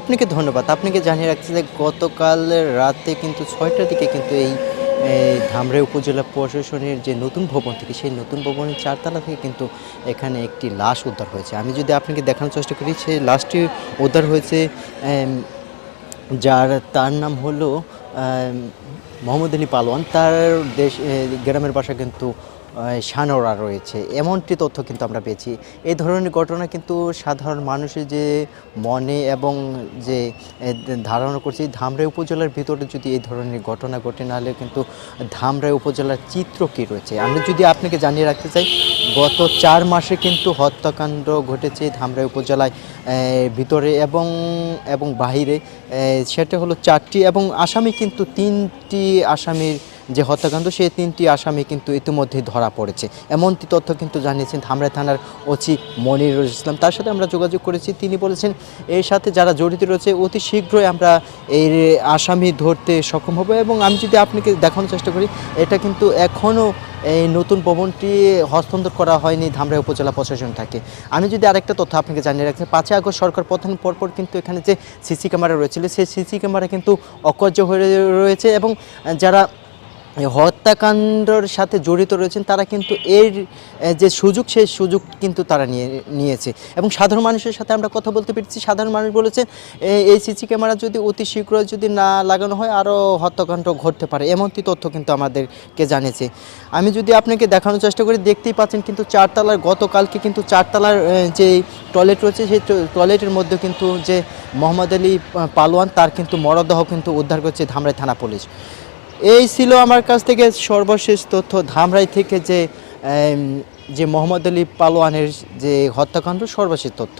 আপনাকে ধন্যবাদ। আপনাকে জানিয়ে রাখছি যে গতকাল রাতে কিন্তু ছয়টার দিকে কিন্তু এই ধামরে উপজেলা প্রশাসনের যে নতুন ভবন থেকে, সেই নতুন ভবনের চারতলা থেকে কিন্তু এখানে একটি লাশ উদ্ধার হয়েছে। আমি যদি আপনাকে দেখানোর চেষ্টা করি, সেই লাশটি উদ্ধার হয়েছে যার, তার নাম হলো মোহাম্মদ আলী পালোয়ান, তার দেশ গ্রামের বাসা কিন্তু সানোরা রয়েছে। এমনটি তথ্য কিন্তু আমরা পেয়েছি। এই ধরনের ঘটনা কিন্তু সাধারণ মানুষের যে মনে এবং যে ধারণা করছি ধামরাই উপজেলার ভিতরে যদি এই ধরনের ঘটনা ঘটে, নাহলে কিন্তু ধামরাই উপজেলার চিত্র কী রয়েছে? আমি যদি আপনাকে জানিয়ে রাখতে চাই, গত চার মাসে কিন্তু হত্যাকাণ্ড ঘটেছে ধামরাই উপজেলায় ভিতরে এবং এবং বাহিরে সেটা হলো চারটি এবং আসামি কিন্তু তিনটি আসামির যে হত্যাকাণ্ড, সেই তিনটি আসামি কিন্তু ইতিমধ্যে ধরা পড়েছে। এমনটি তথ্য কিন্তু জানিয়েছেন ধামরাই থানার ওসি মনিরুল ইসলাম। তার সাথে আমরা যোগাযোগ করেছি, তিনি বলেছেন, এর সাথে যারা জড়িত রয়েছে, অতি শীঘ্রই আমরা এই আসামি ধরতে সক্ষম হব এবং আমি যদি আপনাকে দেখানোর চেষ্টা করি, এটা কিন্তু এখনও এই নতুন ভবনটি হস্তান্তর করা হয়নি ধামরাই উপজেলা প্রশাসন থাকে। আমি যদি আরেকটা তথ্য আপনাকে জানিয়ে রাখতে, পাঁচই আগস্ট সরকার প্রধান পরপর কিন্তু এখানে যে সিসি ক্যামেরা রয়েছিল সেই সিসি ক্যামেরা কিন্তু অকার্য হয়ে রয়েছে এবং যারা হত্যাকাণ্ডর সাথে জড়িত রয়েছেন, তারা কিন্তু এর যে সুযোগ, সেই সুযোগ কিন্তু তারা নিয়ে, নিয়েছে। এবং সাধারণ মানুষের সাথে আমরা কথা বলতে পেরেছি। সাধারণ মানুষ বলেছে এ- এই সিসি ক্যামেরা যদি অতি শীঘ্র যদি না লাগানো হয় আরও হত্যাকাণ্ড ঘটতে পারে। এমনটি তথ্য কিন্তু আমাদেরকে জানিয়েছে। আমি যদি আপনাকে দেখানোর চেষ্টা করি, দেখতেই পাচ্ছেন কিন্তু চারতলার, গতকালকে কিন্তু চারতলার যে টয়লেট রয়েছে, সেই টয়লেটের মধ্যে কিন্তু যে মোহাম্মদ আলী পালোয়ান, তার কিন্তু মরদেহ কিন্তু উদ্ধার করছে ধামরাই থানা পুলিশ। এই ছিল আমার কাছ থেকে সর্বশেষ তথ্য ধামরাই থেকে যে যে মোহাম্মদ আলী পালোয়ানের যে হত্যাকাণ্ড, সর্বশেষ তথ্য।